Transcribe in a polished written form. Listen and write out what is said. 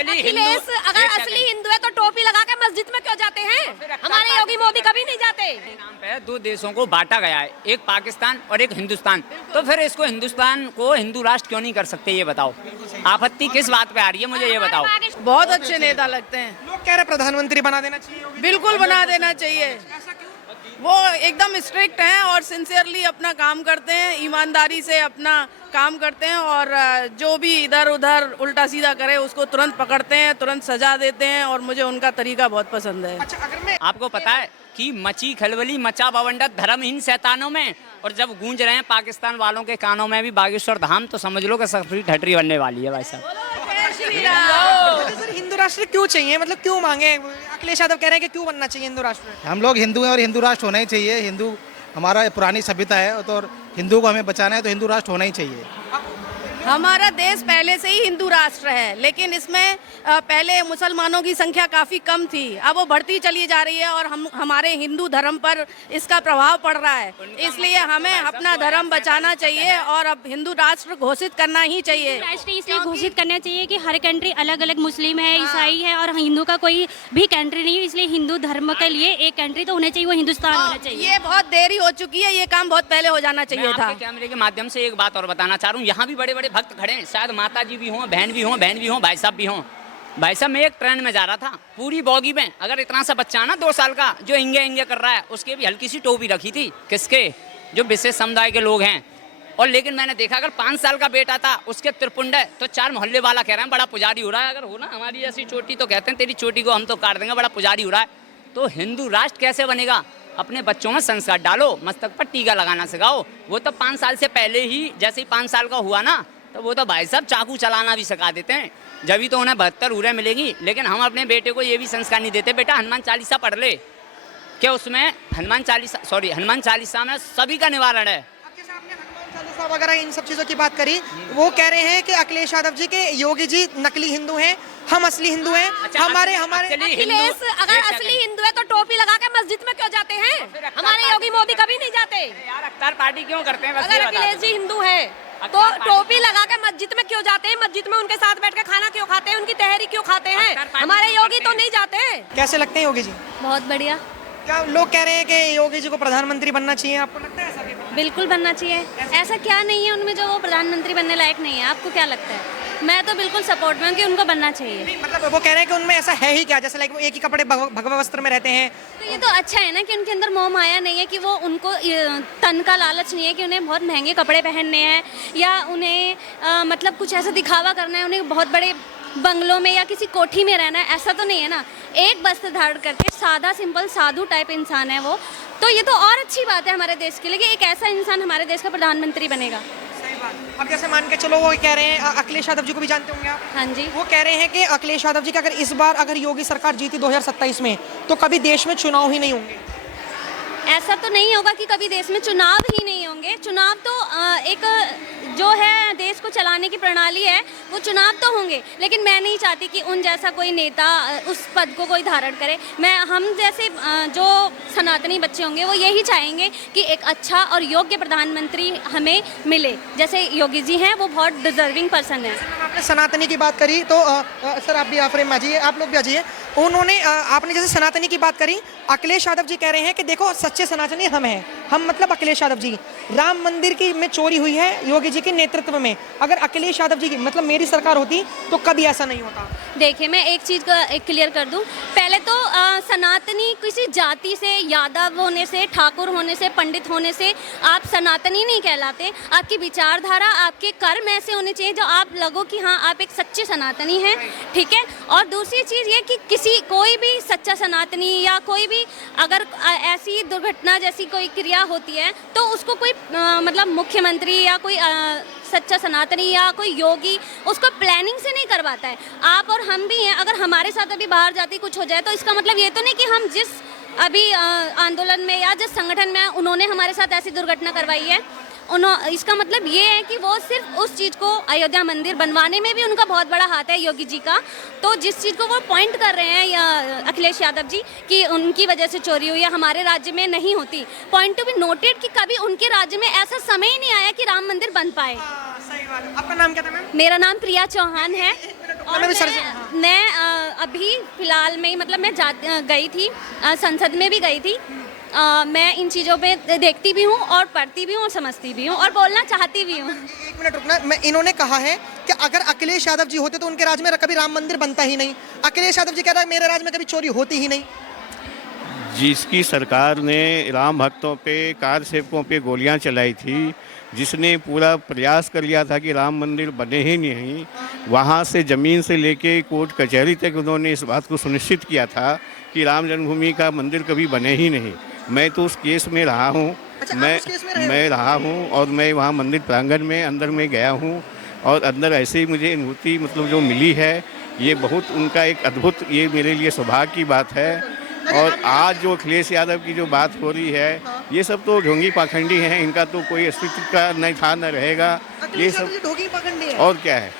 अखिलेश अगर असली हिंदू है तो टोपी लगा के मस्जिद में क्यों जाते हैं? हमारे योगी मोदी कभी नहीं जाते। नाम पे दो देशों को बांटा गया है, एक पाकिस्तान और एक हिंदुस्तान। तो फिर इसको हिंदुस्तान को हिंदू राष्ट्र क्यों नहीं कर सकते, ये बताओ। आपत्ति किस बात पे आ रही है, मुझे ये बताओ। बहुत अच्छे नेता लगते हैं। लोग कह रहे प्रधानमंत्री बना देना चाहिए योगी। बिल्कुल बना देना चाहिए। वो एकदम स्ट्रिक्ट हैं और सिंसियरली अपना काम करते हैं, ईमानदारी से अपना काम करते हैं और जो भी इधर उधर उल्टा सीधा करे उसको तुरंत पकड़ते हैं, तुरंत सजा देते हैं और मुझे उनका तरीका बहुत पसंद है। अच्छा, अगर मैं आपको पता है कि मची खलबली मचा बवंडर धर्महीन शैतानों में, और जब गूंज रहे हैं पाकिस्तान वालों के कानों में भी बागेश्वर धाम, तो समझ लो कि सफरी ठटरी बनने वाली है भाई साहब। सर हिंदू राष्ट्र क्यों चाहिए, मतलब क्यों मांगे? अखिलेश यादव कह रहे हैं कि क्यों बनना चाहिए हिंदू राष्ट्र? हम लोग हिंदू हैं और हिंदू राष्ट्र होना ही चाहिए। हिंदू हमारा पुरानी सभ्यता है तो हिंदू को हमें बचाना है तो हिंदू राष्ट्र होना ही चाहिए। हमारा देश पहले से ही हिंदू राष्ट्र है, लेकिन इसमें पहले मुसलमानों की संख्या काफ़ी कम थी, अब वो बढ़ती चली जा रही है और हमारे हिंदू धर्म पर इसका प्रभाव पड़ रहा है। इसलिए हमें अपना धर्म बचाना चाहिए और अब हिंदू राष्ट्र घोषित करना ही चाहिए। राष्ट्र इसलिए घोषित करना चाहिए कि हर कंट्री अलग अलग, मुस्लिम है, ईसाई है और हिंदू का कोई भी कंट्री नहीं है, इसलिए हिंदू धर्म के लिए एक कंट्री तो होना चाहिए, वो हिंदुस्तान होना चाहिए। ये बहुत देरी हो चुकी है, ये काम बहुत पहले हो जाना चाहिए था। कैमरे के माध्यम से एक बात और बताना चाह रहा हूँ, यहाँ भी बड़े बड़े भक्त खड़े हैं, शायद माता जी भी हों, बहन भी हों, भाई साहब भी हों। भाई साहब, मैं एक ट्रेन में जा रहा था, पूरी बॉगी में अगर इतना सा बच्चा ना 2 साल का जो इंगे कर रहा है, उसके भी हल्की सी टोपी रखी थी, किसके, जो विशेष समुदाय के लोग हैं। और लेकिन मैंने देखा अगर 5 साल का बेटा था, उसके त्रिपुंड है, तो 4 मोहल्ले वाला कह रहे हैं बड़ा पुजारी हो रहा है। अगर हो ना हमारी जैसी चोटी तो कहते हैं तेरी चोटी को हम तो काट देंगे, बड़ा पुजारी हो रहा है। तो हिंदू राष्ट्र कैसे बनेगा? अपने बच्चों में संस्कार डालो, मस्तक पर टीका लगाना सिखाओ। वो तो 5 साल से पहले ही, जैसे ही 5 साल का हुआ ना, तो वो तो भाई साहब चाकू चलाना भी सिखा देते हैं, जब भी तो उन्हें 72 उरे मिलेगी। लेकिन हम अपने बेटे को ये भी संस्कार नहीं देते, बेटा हनुमान चालीसा पढ़ ले, क्या उसमें हनुमान चालीसा में सभी का निवारण है। वगैरह इन सब चीजों की बात करी, वो कह रहे हैं कि अखिलेश यादव जी के योगी जी नकली हिंदू हैं, हम असली हिंदू हैं। हमारे अखिलेश अगर असली हिंदू है तो टोपी लगा के मस्जिद में क्यों जाते हैं? हमारे योगी मोदी कभी नहीं जाते। यार अख्तर पार्टी क्यों करते हैं? अगर अखिलेश जी हिंदू है तो टोपी लगा के मस्जिद में क्यों जाते हैं? मस्जिद में उनके साथ बैठ के खाना क्यों खाते हैं? उनकी तहरी क्यों खाते हैं? हमारे योगी तो नहीं जाते। कैसे लगते हैं योगी जी? बहुत बढ़िया। क्या लोग कह रहे हैं कि योगी जी को प्रधानमंत्री बनना चाहिए, आपको लगता है ऐसा? बिल्कुल बनना चाहिए। ऐसा क्या नहीं है उनमें जो वो प्रधानमंत्री बनने लायक नहीं है? आपको क्या लगता है? मैं तो बिल्कुल सपोर्ट में हूँ कि उनको बनना चाहिए। मतलब वो कह रहे हैं कि उनमें ऐसा है ही क्या, जैसे लाइक वो एक ही कपड़े भगवा वस्त्र में रहते हैं। तो ये तो अच्छा है ना कि उनके अंदर मोह माया नहीं है, कि वो उनको तन का लालच नहीं है कि उन्हें बहुत महंगे कपड़े पहनने हैं या उन्हें मतलब कुछ ऐसा दिखावा करना है, उन्हें बहुत बड़े बंगलों में या किसी कोठी में रहना है, ऐसा तो नहीं है ना। एक वस्त्र धारण करके सादा सिंपल साधु टाइप इंसान है वो, तो ये तो और अच्छी बात है हमारे देश के लिए कि एक ऐसा इंसान हमारे देश का प्रधानमंत्री बनेगा। सही बात। अब जैसे मान के चलो, वो कह रहे हैं, अखिलेश यादव जी को भी जानते होंगे आप? हाँ जी। वो कह रहे हैं कि अखिलेश यादव जी का अगर इस बार अगर योगी सरकार जीती 2027 में, तो कभी देश में चुनाव ही नहीं होंगे। ऐसा तो नहीं होगा कि कभी देश में चुनाव ही नहीं होंगे। चुनाव तो एक जो है देश को चलाने की प्रणाली है, वो चुनाव तो होंगे, लेकिन मैं नहीं चाहती कि उन जैसा कोई नेता उस पद को कोई धारण करे। हम जैसे जो सनातनी बच्चे होंगे वो यही चाहेंगे कि एक अच्छा और योग्य प्रधानमंत्री हमें मिले, जैसे योगी जी हैं, वो बहुत डिजर्विंग पर्सन है। आपने सनातनी की बात करी तो सर आप भी फ्रेम में आ जाइए, आप लोग भी आ जाइए। उन्होंने आपने जैसे सनातनी की बात करी, अखिलेश यादव जी कह रहे हैं कि देखो सच्चे सनातनी हम हैं, हम मतलब अखिलेश यादव जी। राम मंदिर की में चोरी हुई है योगी जी के नेतृत्व में, अगर अखिलेश यादव जी की मतलब मेरी सरकार होती तो कभी ऐसा नहीं होता। देखिए, मैं एक चीज़ का क्लियर कर दूं, पहले तो सनातनी किसी जाति से, यादव होने से, ठाकुर होने से, पंडित होने से आप सनातनी नहीं कहलाते। आपकी विचारधारा, आपके कर्म ऐसे होने चाहिए जो आप लगो कि हाँ आप एक सच्चे सनातनी हैं, ठीक है। और दूसरी चीज़ ये कि कोई भी सच्चा सनातनी या कोई भी अगर ऐसी दुर्घटना जैसी कोई क्रिया होती है तो उसको कोई मतलब मुख्यमंत्री या कोई सच्चा सनातनी या कोई योगी उसको प्लानिंग से नहीं करवाता है। आप और हम भी हैं, अगर हमारे साथ अभी बाहर जाती कुछ हो जाए तो इसका मतलब ये तो नहीं कि हम जिस अभी आंदोलन में या जिस संगठन में उन्होंने हमारे साथ ऐसी दुर्घटना करवाई है, इसका मतलब ये है कि वो सिर्फ उस चीज़ को, अयोध्या मंदिर बनवाने में भी उनका बहुत बड़ा हाथ है योगी जी का। तो जिस चीज़ को वो पॉइंट कर रहे हैं या अखिलेश यादव जी कि उनकी वजह से चोरी हुई या हमारे राज्य में नहीं होती, पॉइंट टू बी नोटेड कि कभी उनके राज्य में ऐसा समय ही नहीं आया कि राम मंदिर बन पाए। सही बात है। आपका नाम क्या था मैम? मेरा नाम प्रिया चौहान है। और मैं भी सर से मैं अभी फिलहाल में ही मतलब मैं गई थी संसद में भी गई थी। मैं इन चीज़ों पे देखती भी हूँ और पढ़ती भी हूँ और समझती भी हूँ और बोलना चाहती भी हूँ। एक मिनट रुकना, मैं इन्होंने कहा है कि अगर अखिलेश यादव जी होते तो उनके राज्य में कभी राम मंदिर बनता ही नहीं। अखिलेश यादव जी कह रहा है मेरे राज्य में कभी चोरी होती ही नहीं। जिसकी सरकार ने राम भक्तों पे, कार सेवकों पे गोलियां चलाई थी, जिसने पूरा प्रयास कर लिया था कि राम मंदिर बने ही नहीं, वहाँ से ज़मीन से लेके कोर्ट कचहरी तक उन्होंने इस बात को सुनिश्चित किया था कि राम जन्मभूमि का मंदिर कभी बने ही नहीं। मैं तो उस केस में रहा हूँ। अच्छा, आप उस केस में रहे हो? मैं रहा हूँ और मैं वहाँ मंदिर प्रांगण में अंदर में गया हूँ और अंदर ऐसे ही मुझे अनुभूति मतलब जो मिली है, ये बहुत उनका एक अद्भुत, ये मेरे लिए सौभाग्य की बात है। और आज जो अखिलेश यादव की जो बात हो रही है, ये सब तो ढोंगी पाखंडी हैं, इनका तो कोई अस्तित्व का नहीं था न रहेगा। ये सब ढोंगी पाखंडी है। और क्या है।